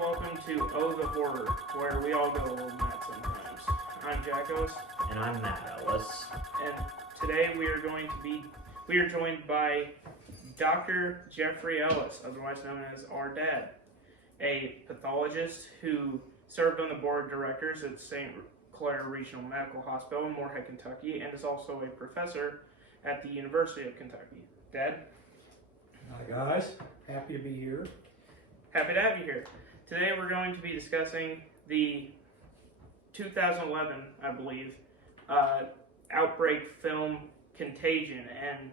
welcome to Oh the Horror, where we all go a little mad sometimes. I'm Jack Ellis, And I'm Matt Ellis. and today we are joined by Dr. Jeffrey Ellis, otherwise known as our dad, a pathologist who served on the board of directors at St. Clair Regional Medical Hospital in Moorhead, Kentucky, and is also a professor at the University of Kentucky. Dad? Hi guys, happy to be here. Happy to have you here. Today we're going to be discussing the 2011, I believe, outbreak film Contagion and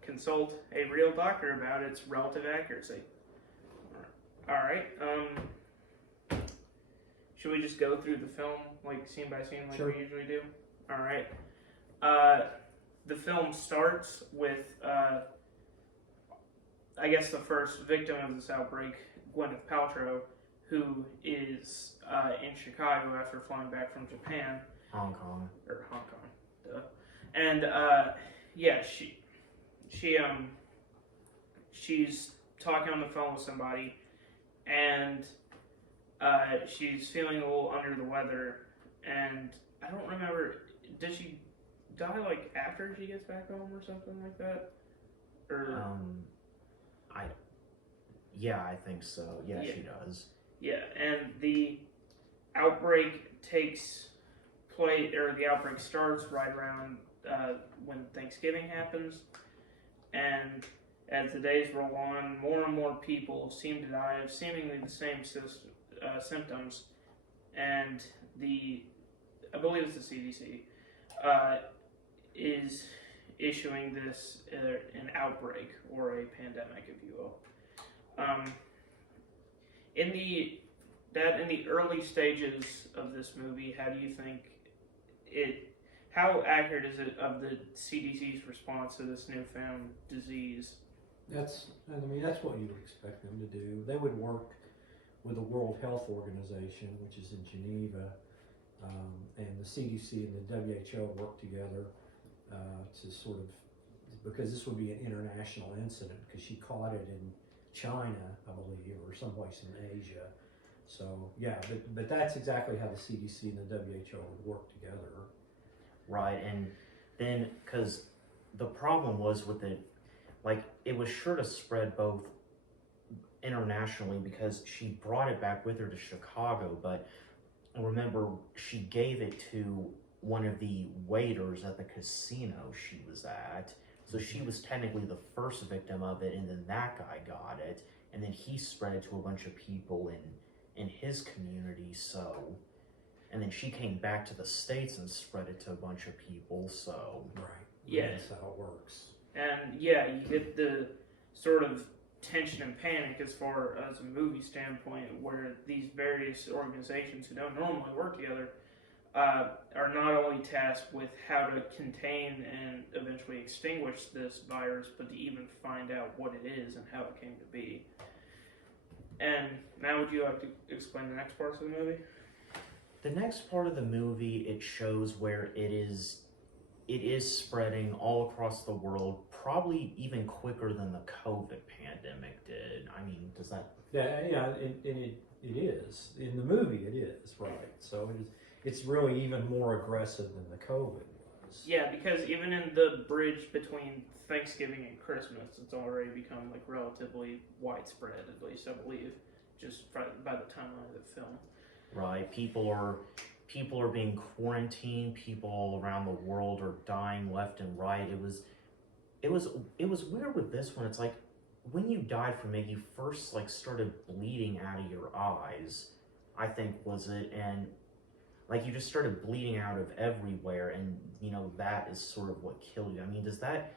consult a real doctor about its relative accuracy. Alright, should we just go through the film, like scene by scene, like Sure. we usually do? Alright. The film starts with, I guess, the first victim of this outbreak, Gwyneth Paltrow, who is in Chicago after flying back from Japan. Hong Kong. Or Hong Kong, duh. And, yeah, she's talking on the phone with somebody, and she's feeling a little under the weather, and I don't remember, did she die, like, after she gets back home or something like that? Or... I think so. Yeah, she does. Yeah, and the outbreak takes place, or the outbreak starts right around when Thanksgiving happens, and as the days roll on, more and more people seem to die of seemingly the same symptoms, and I believe it's the CDC, is issuing this an outbreak, or a pandemic, if you will. In the early stages of this movie, how do you think how accurate is it of the CDC's response to this newfound disease? That's what you would expect them to do. They would work with the World Health Organization, which is in Geneva, and the CDC and the WHO work together to sort of, because this would be an international incident, because she caught it in China, I believe, or someplace in Asia. So yeah, but that's exactly how the CDC and the WHO would work together. Right, and then, because the problem was with it, like, it was sure to spread both internationally because she brought it back with her to Chicago, but remember, she gave it to one of the waiters at the casino she was at. So she was technically the first victim of it, and then that guy got it, and then he spread it to a bunch of people in his community, so... And then she came back to the States and spread it to a bunch of people, so... Right. Yeah. That's how it works. And yeah, you get the sort of tension and panic as far as a movie standpoint, where these various organizations who don't normally work together are not only tasked with how to contain and eventually extinguish this virus, but to even find out what it is and how it came to be. And now, would you like to explain the next parts of the movie? The next part of the movie, it shows where it is spreading all across the world, probably even quicker than the COVID pandemic did. I mean, does that... Yeah, it is. In the movie, it is, right. So it's really even more aggressive than the COVID was. Yeah, because even in the bridge between Thanksgiving and Christmas, it's already become like relatively widespread, at least I believe, just by the timeline of the film. Right, people are being quarantined, people all around the world are dying left and right. It was weird with this one. It's like, when you died from it, you first like started bleeding out of your eyes, I think, was it, and like you just started bleeding out of everywhere, and you know, that is sort of what killed you. I mean, does that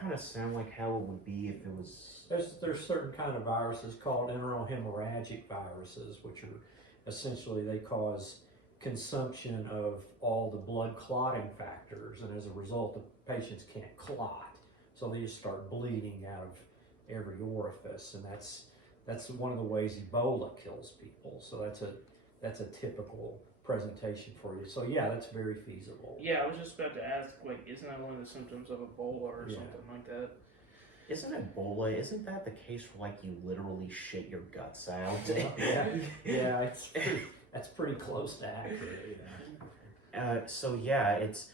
kind of sound like how it would be if it was... There's certain kind of viruses called enteral hemorrhagic viruses, which are essentially, they cause consumption of all the blood clotting factors, and as a result, the patients can't clot, so they just start bleeding out of every orifice, and that's one of the ways Ebola kills people. So that's a typical presentation for you. So yeah, that's very feasible. Yeah, I was just about to ask, like, isn't that one of the symptoms of Ebola or something like that? Isn't Ebola? Isn't that the case where like you literally shit your guts out? Yeah, that's pretty close to accurate. Yeah. So yeah, it's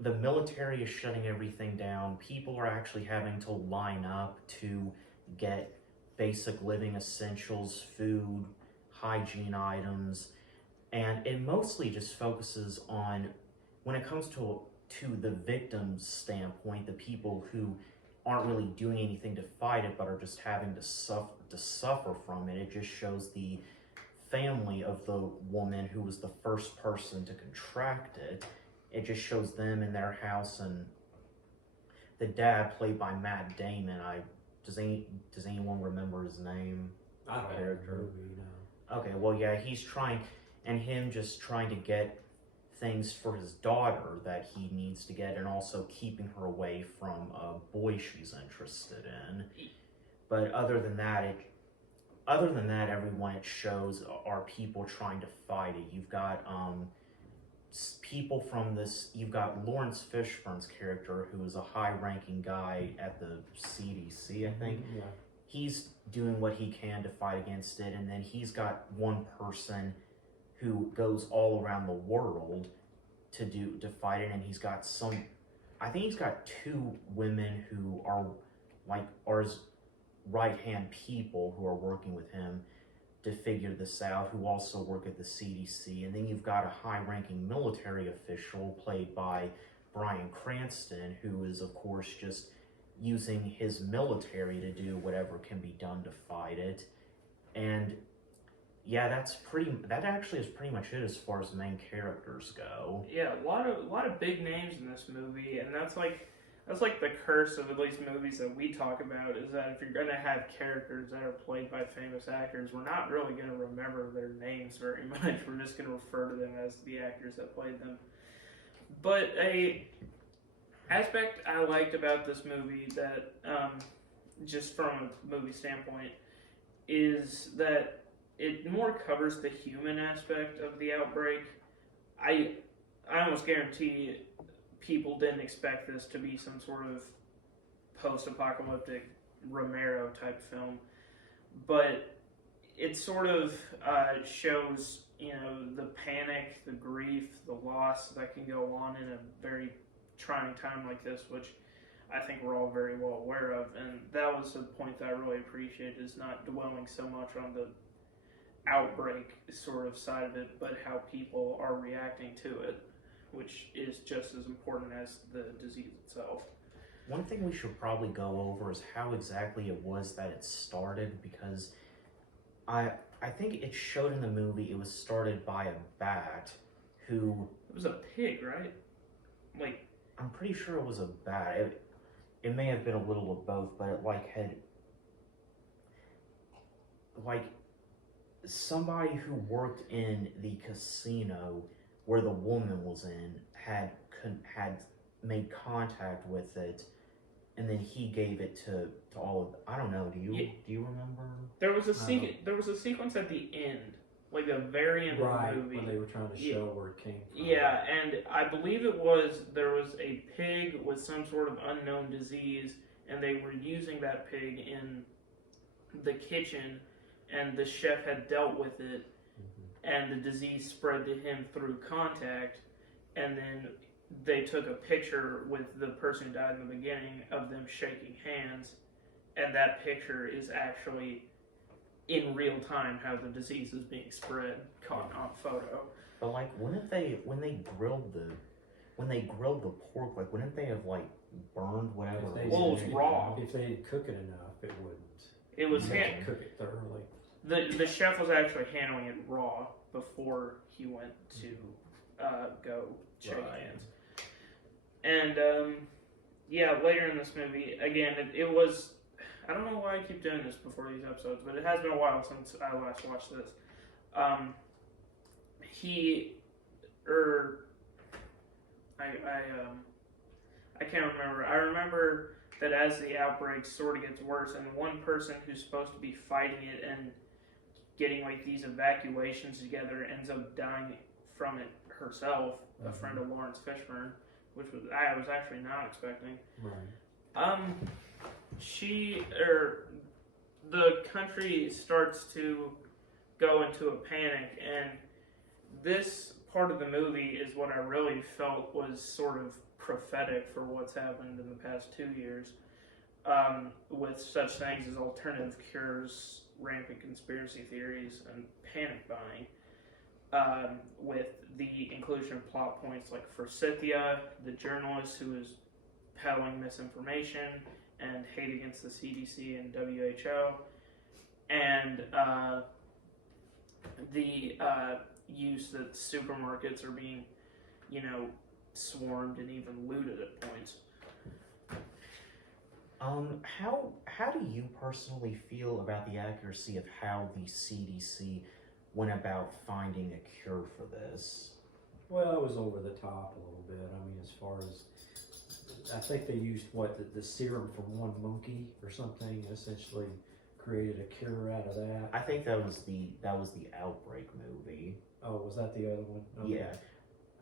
the military is shutting everything down. People are actually having to line up to get basic living essentials, food, hygiene items, and it mostly just focuses on when it comes to the victim's standpoint, the people who aren't really doing anything to fight it but are just having to suffer from it. It just shows the family of the woman who was the first person to contract it. It just shows them in their house, and the dad, played by Matt Damon. Does anyone remember his name? I don't Character. know. Okay, well, yeah, he's trying, and him just trying to get things for his daughter that he needs to get, and also keeping her away from a boy she's interested in. But other than that, everyone it shows are people trying to fight it. You've got people from this. You've got Lawrence Fishburne's character, who is a high-ranking guy at the CDC, I think. Yeah. He's doing what he can to fight against it, and then he's got one person who goes all around the world to fight it, and he's got I think he's got two women who are his right-hand people who are working with him to figure this out, who also work at the CDC. And then you've got a high-ranking military official played by Bryan Cranston, who is, of course, just using his military to do whatever can be done to fight it. And yeah, that actually is pretty much it as far as main characters go. Yeah, a lot of big names in this movie, and that's like the curse of at least movies that we talk about, is that if you're going to have characters that are played by famous actors, we're not really going to remember their names very much. We're just going to refer to them as the actors that played them. But a aspect I liked about this movie that, just from a movie standpoint, is that it more covers the human aspect of the outbreak. I almost guarantee people didn't expect this to be some sort of post-apocalyptic Romero type film, but it sort of shows, the panic, the grief, the loss that can go on in a very trying time like this, which I think we're all very well aware of. And that was a point that I really appreciated, is not dwelling so much on the outbreak sort of side of it, but how people are reacting to it, which is just as important as the disease itself. One thing we should probably go over is how exactly it was that it started, because I think it showed in the movie it was started by a bat who... It was a pig, right? I'm pretty sure it was a bat. It may have been a little of both, but it had... somebody who worked in the casino where the woman was in had made contact with it, and then he gave it to all of. I don't know. Do you remember? There was a sequence at the end, like the very end of the movie, when they were trying to show where it came from. Yeah, and I believe there was a pig with some sort of unknown disease, and they were using that pig in the kitchen, and the chef had dealt with it. And the disease spread to him through contact, and then they took a picture with the person who died in the beginning of them shaking hands, and that picture is actually in real time how the disease is being spread, caught on photo. But wouldn't they, when they grilled the pork, wouldn't they have burned whatever? Well, it was raw. If they didn't cook it enough, it wouldn't. It was cook it thoroughly. The chef was actually handling it raw before he went to go shake hands. And later in this movie, again, it was, I don't know why I keep doing this before these episodes, but it has been a while since I last watched this. I can't remember. I remember that as the outbreak sort of gets worse, and one person who's supposed to be fighting it and getting these evacuations together ends up dying from it herself, a friend of Lawrence Fishburne, which I was actually not expecting. Right. the country starts to go into a panic, and this part of the movie is what I really felt was sort of prophetic for what's happened in the past 2 years, with such things as alternative cures, rampant conspiracy theories, and panic buying. With the inclusion of plot points like Forsythia, the journalist who is peddling misinformation and hate against the CDC and WHO, and the use that supermarkets are being, swarmed and even looted at points. How do you personally feel about the accuracy of how the CDC went about finding a cure for this? Well, it was over the top a little bit. I mean, as far as, I think they used the serum from one monkey or something, essentially created a cure out of that. I think that was the Outbreak movie. Oh, was that the other one? Okay. Yeah.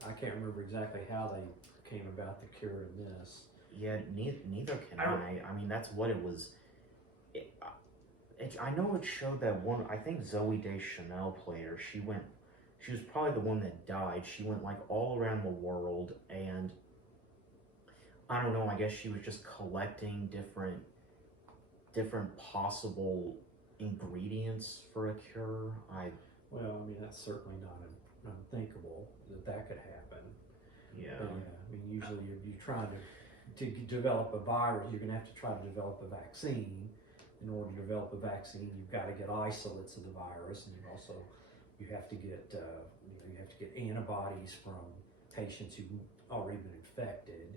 I can't remember exactly how they came about the cure in this. Yeah, neither can I. I mean, that's what it was. I know it showed that one. I think Zoe Deschanel played her. She was probably the one that died. She went like all around the world, and I don't know. I guess she was just collecting different possible ingredients for a cure. Well, I mean, that's certainly not unthinkable that could happen. Yeah. But, I mean, usually if you're trying to develop a virus, you're going to have to try to develop a vaccine. In order to develop a vaccine, you've got to get isolates of the virus, and you have to get antibodies from patients who've already been infected.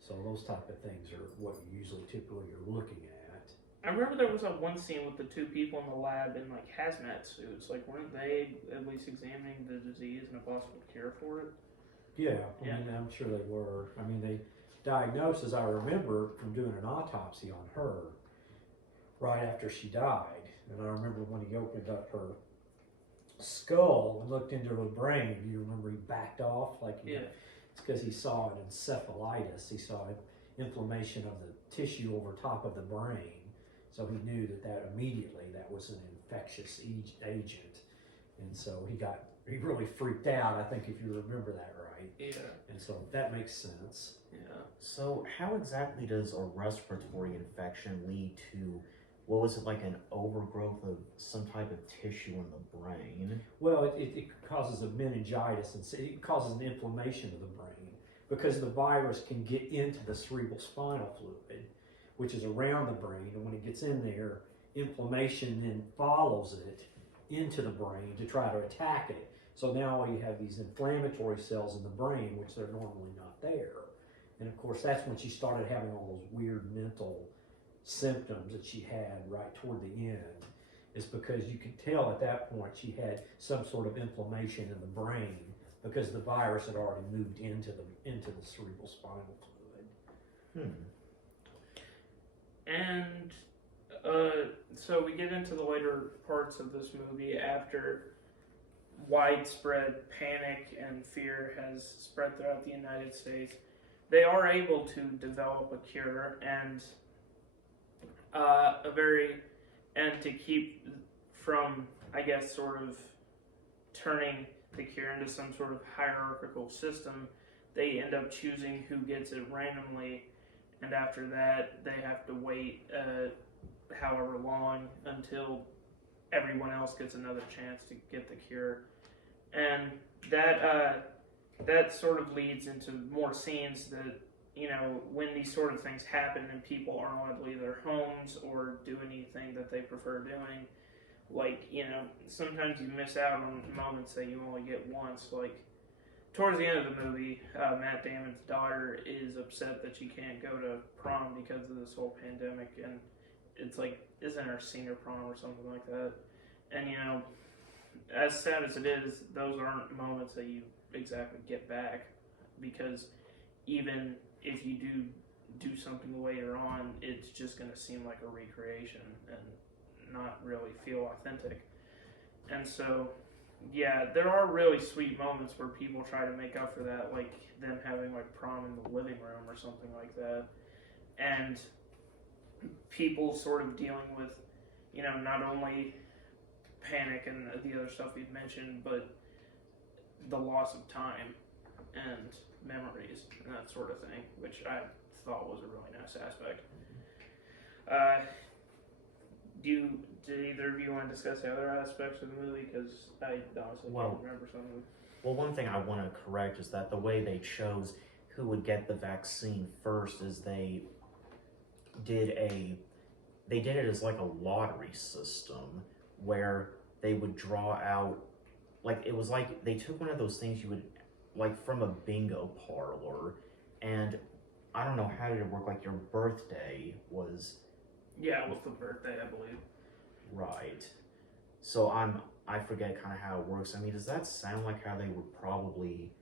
So those type of things are what you usually typically are looking at. I remember there was that one scene with the two people in the lab in like hazmat suits. Like, weren't they at least examining the disease and a possible cure for it? Yeah, I mean, I'm sure they were. I mean, they diagnosed, as I remember from doing an autopsy on her, right after she died. And I remember when he opened up her skull and looked into her brain, you remember he backed off? It's because he saw an encephalitis. He saw inflammation of the tissue over top of the brain. So he knew that immediately that was an infectious agent. And so he really freaked out, I think, if you remember that right. Yeah. And so that makes sense. Yeah. So how exactly does a respiratory infection lead to, what was it, like an overgrowth of some type of tissue in the brain? Well, it causes a meningitis, and it causes an inflammation of the brain because the virus can get into the cerebral spinal fluid, which is around the brain, and when it gets in there, inflammation then follows it into the brain to try to attack it. So now you have these inflammatory cells in the brain, which are normally not there. And of course, that's when she started having all those weird mental symptoms that she had right toward the end, is because you could tell at that point she had some sort of inflammation in the brain because the virus had already moved into the cerebral spinal fluid. And so we get into the later parts of this movie after widespread panic and fear has spread throughout the United States. They are able to develop a cure and to keep from, I guess, sort of turning the cure into some sort of hierarchical system. They end up choosing who gets it randomly, and after that they have to wait however long until everyone else gets another chance to get the cure. And that sort of leads into more scenes that, when these sort of things happen and people aren't allowed to leave their homes or do anything that they prefer doing, like, sometimes you miss out on moments that you only get once. Like, towards the end of the movie, Matt Damon's daughter is upset that she can't go to prom because of this whole pandemic, and it's like, isn't her senior prom or something like that. And, as sad as it is, those aren't moments that you exactly get back, because even if you do something later on, it's just going to seem like a recreation and not really feel authentic. And so, yeah, there are really sweet moments where people try to make up for that, like them having like prom in the living room or something like that. And people sort of dealing with, not only panic and the other stuff we've mentioned, but the loss of time and memories and that sort of thing, which I thought was a really nice aspect. Did either of you want to discuss the other aspects of the movie? Because I honestly can't remember some of them. Well, one thing I want to correct is that the way they chose who would get the vaccine first is they did it as like a lottery system where they would draw out, like, it was like they took one of those things you would, like, from a bingo parlor, and I don't know how did it work, like your birthday was... Yeah, it was the birthday, I believe. Right. So I forget kind of how it works. I mean, does that sound like how they would probably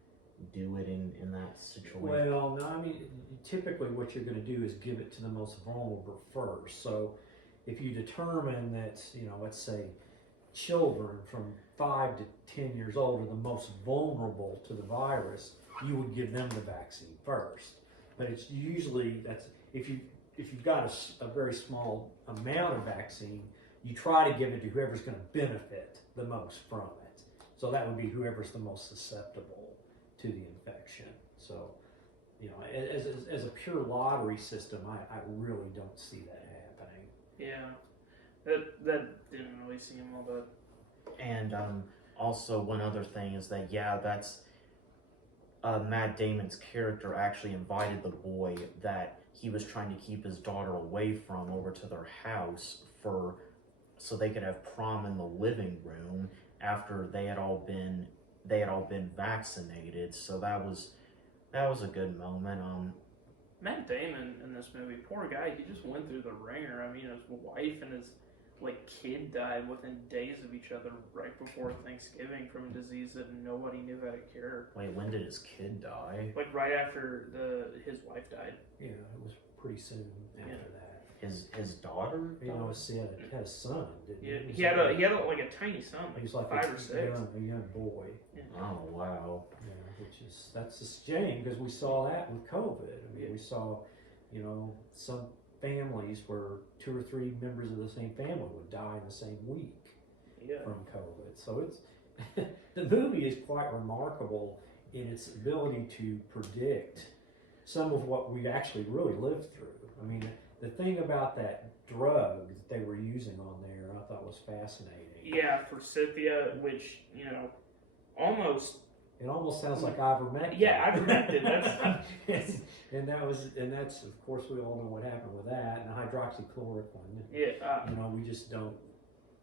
do it in that situation? Well, no, I mean, typically what you're going to do is give it to the most vulnerable first. So if you determine that, let's say children from 5 to 10 years old are the most vulnerable to the virus, you would give them the vaccine first. But it's usually, if you've got a very small amount of vaccine, you try to give it to whoever's going to benefit the most from it. So that would be whoever's the most susceptible to the infection. So, as a pure lottery system, I really don't see that happening. Yeah, that didn't really seem all that. And also one other thing is that, that's Matt Damon's character actually invited the boy that he was trying to keep his daughter away from over to their house so they could have prom in the living room after they had all been vaccinated. So that was a good moment. Matt Damon in this movie, poor guy, he just went through the ringer. I mean, his wife and his kid died within days of each other right before Thanksgiving from a disease that nobody knew how to cure. Wait, when did his kid die? Like right after his wife died. Yeah, it was pretty soon after that. His daughter? He had a son, didn't he? Yeah, he had a tiny son, He was like 5 or 6. a young boy. Yeah. Oh wow. Yeah, that's a shame because we saw that with COVID. I mean, we saw, some families where 2 or 3 members of the same family would die in the same week from COVID. So the movie is quite remarkable in its ability to predict some of what we actually really lived through. I mean, the thing about that drug that they were using on there, I thought was fascinating. Yeah, forsythia, which almost. It almost sounds like ivermectin. Yeah, ivermectin. That's. and that's of course we all know what happened with that, and hydroxychloroquine. Yeah. We just don't.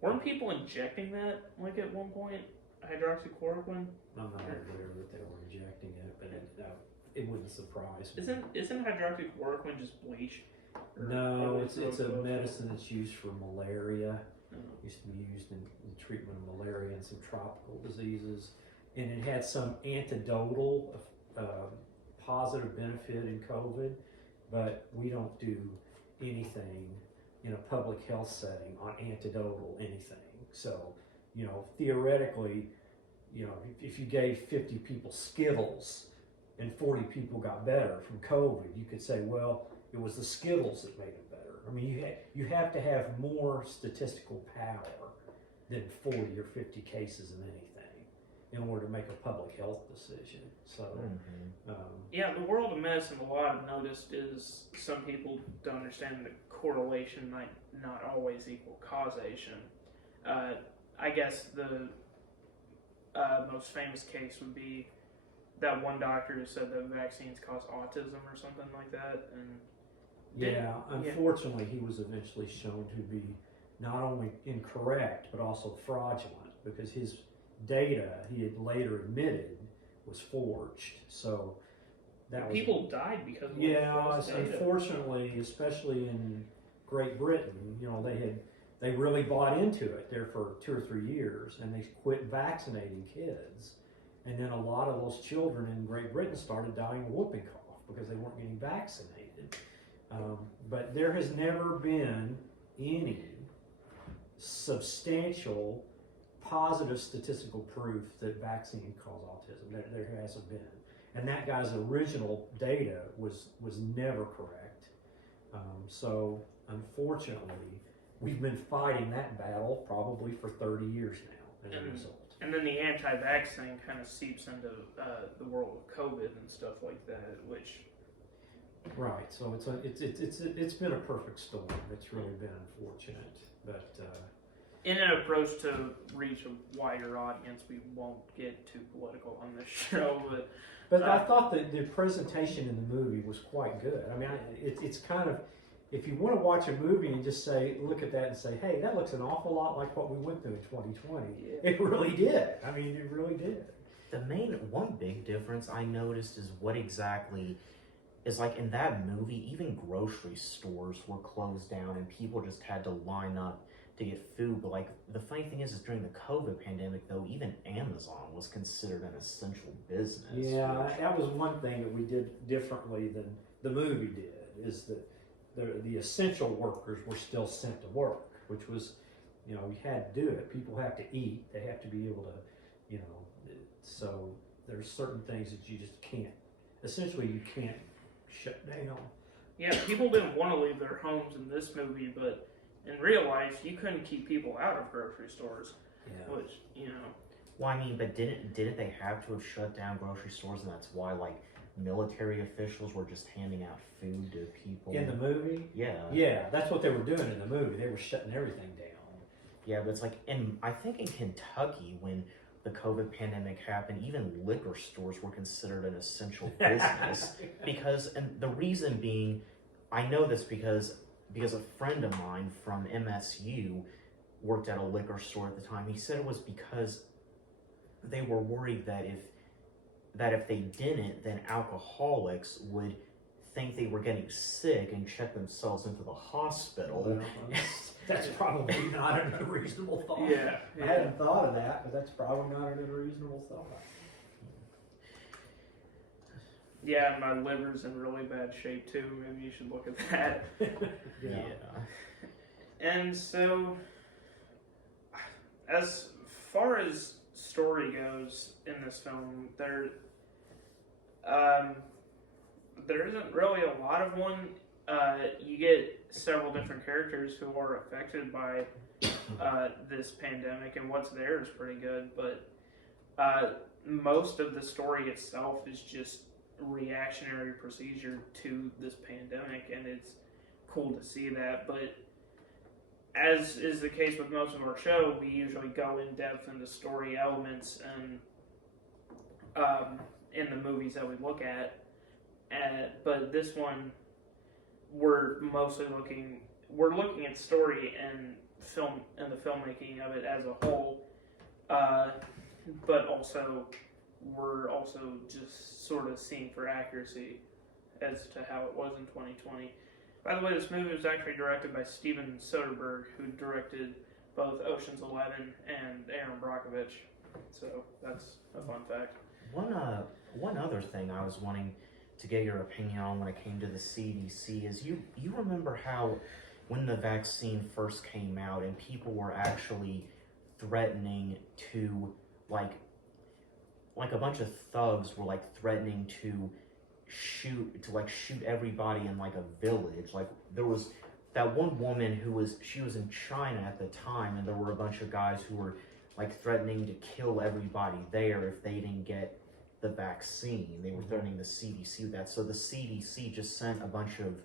Weren't people injecting that at one point? Hydroxychloroquine. I'm not aware that they were injecting it, but it wouldn't surprise me. Isn't hydroxychloroquine just bleach? No, it's a medicine that's used for malaria. Oh. It used to be used in the treatment of malaria and some tropical diseases. And it had some antidotal positive benefit in COVID, but we don't do anything in a public health setting on antidotal anything. So, theoretically, if you gave 50 people Skittles and 40 people got better from COVID, you could say, well, it was the Skittles that made them better. I mean, you have to have more statistical power than 40 or 50 cases of anything in order to make a public health decision. So, the world of medicine, what I've noticed is some people don't understand that correlation might not always equal causation. I guess the most famous case would be that one doctor who said that vaccines cause autism or something like that. And unfortunately, he was eventually shown to be not only incorrect but also fraudulent because his data he had later admitted was forged. So people died because of unfortunately, especially in Great Britain, they really bought into it there for 2 or 3 years, and they quit vaccinating kids, and then a lot of those children in Great Britain started dying of whooping cough because they weren't getting vaccinated. But there has never been any substantial positive statistical proof that vaccine cause autism. There hasn't been. And that guy's original data was never correct. So unfortunately, we've been fighting that battle probably for 30 years now as a result. And then the anti-vax thing kind of seeps into the world of COVID and stuff like that, which. Right. So it's been a perfect storm. It's really been unfortunate, but. In an approach to reach a wider audience, we won't get too political on this show, but I thought that the presentation in the movie was quite good. I mean, it's kind of, if you want to watch a movie and just say, look at that and say, hey, that looks an awful lot like what we went through in 2020. Yeah. It really did. I mean, it really did. The one big difference I noticed is what exactly is like in that movie, even grocery stores were closed down and people just had to line up to get food. But like the funny thing is during the COVID pandemic though, even Amazon was considered an essential business. Yeah, that was one thing that we did differently than the movie did, is that the essential workers were still sent to work, which was, you had to do it. People have to eat. They have to be able to, so there's certain things that you just can't, essentially you can't shut down. Yeah, people didn't want to leave their homes in this movie, but in real life, you couldn't keep people out of grocery stores, which, Well, I mean, but didn't they have to have shut down grocery stores, and that's why, like, military officials were just handing out food to people? In the movie? Yeah. Yeah, that's what they were doing in the movie. They were shutting everything down. Yeah, but it's like, I think in Kentucky, when the COVID pandemic happened, even liquor stores were considered an essential business. And the reason being, I know this because a friend of mine from MSU worked at a liquor store at the time. He said it was because they were worried that if they didn't, then alcoholics would think they were getting sick and check themselves into the hospital. Well, that's probably not an unreasonable thought. Yeah. I hadn't thought of that, but that's probably not an unreasonable thought. Yeah, my liver's in really bad shape too. Maybe you should look at that. Yeah. And so, as far as story goes in this film, there isn't really a lot of one. You get several different characters who are affected by this pandemic, and what's there is pretty good, but most of the story itself is just reactionary procedure to this pandemic, and it's cool to see that. But as is the case with most of our show, we usually go in depth into story elements and in the movies that we look at. But this one, we're looking at story and film and the filmmaking of it as a whole, but also we're also just sort of seeing for accuracy as to how it was in 2020. By the way, this movie was actually directed by Steven Soderbergh, who directed both Ocean's 11 and Aaron Brockovich. So that's a fun fact. One other thing I was wanting to get your opinion on when it came to the CDC is you remember how when the vaccine first came out and people were actually threatening to like a bunch of thugs were like threatening to shoot everybody in like a village. Like there was that one woman she was in China at the time, and there were a bunch of guys who were like threatening to kill everybody there if they didn't get the vaccine. They were threatening the CDC with that. So the CDC just sent a bunch of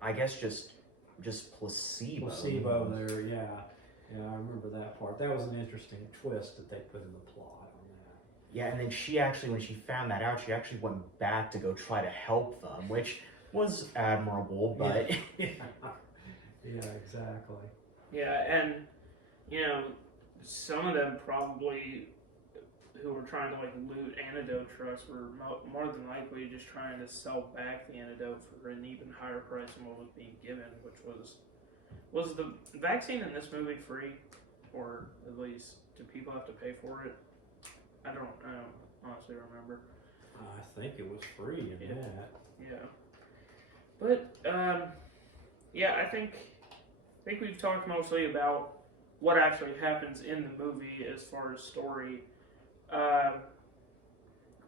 I guess just placebo. Placebo there, yeah. Yeah, I remember that part. That was an interesting twist that they put in the plot on that. Yeah, and then she actually, when she found that out, she actually went back to go try to help them, which was admirable, but... Yeah, exactly. Yeah, and, some of them probably, who were trying to, loot antidote trucks were more than likely just trying to sell back the antidote for an even higher price than what was being given, which was... Was the vaccine in this movie free, or at least do people have to pay for it? I don't honestly remember. I think it was free in that. Yeah, but I think we've talked mostly about what actually happens in the movie as far as story.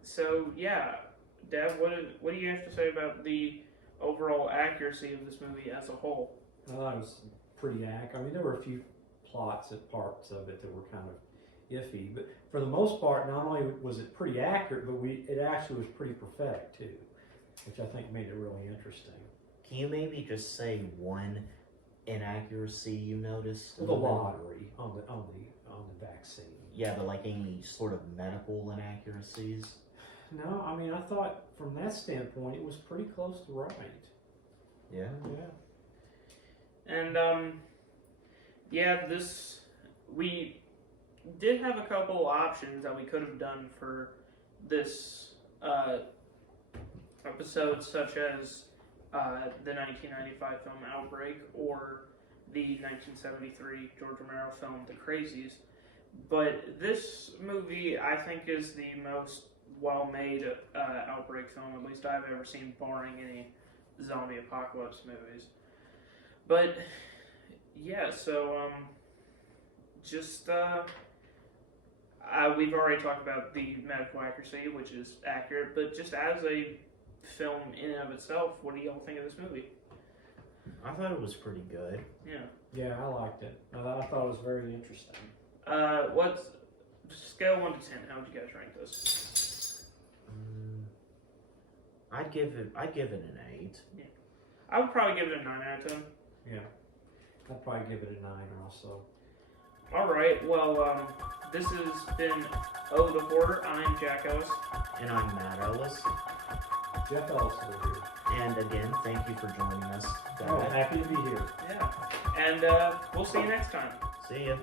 So yeah, Dev, what do you have to say about the overall accuracy of this movie as a whole? I thought it was pretty accurate. I mean, there were a few plots and parts of it that were kind of iffy, but for the most part, not only was it pretty accurate, but it actually was pretty prophetic too, which I think made it really interesting. Can you maybe just say one inaccuracy you noticed? The lottery on the vaccine. Yeah, but like any sort of medical inaccuracies? No, I mean, I thought from that standpoint, it was pretty close to right. Yeah. Yeah. And we did have a couple options that we could have done for this episode, such as the 1995 film Outbreak or the 1973 George Romero film The Crazies. But this movie, I think, is the most well-made outbreak film, at least I've ever seen, barring any zombie apocalypse movies. But yeah, so we've already talked about the medical accuracy, which is accurate, but just as a film in and of itself, what do y'all think of this movie? I thought it was pretty good. Yeah. Yeah, I liked it. I thought it was very interesting. What's scale 1 to 10? How would you guys rank this? I'd give it an 8. Yeah. I would probably give it a 9 out of 10. Yeah, I'd probably give it a 9 also. All right. Well, this has been Oh the Hoarder. I'm Jack Ellis. And I'm Matt Ellis. Jeff Ellis over here. And again, thank you for joining us. Oh, happy to be here. Yeah. And we'll see you next time. See ya.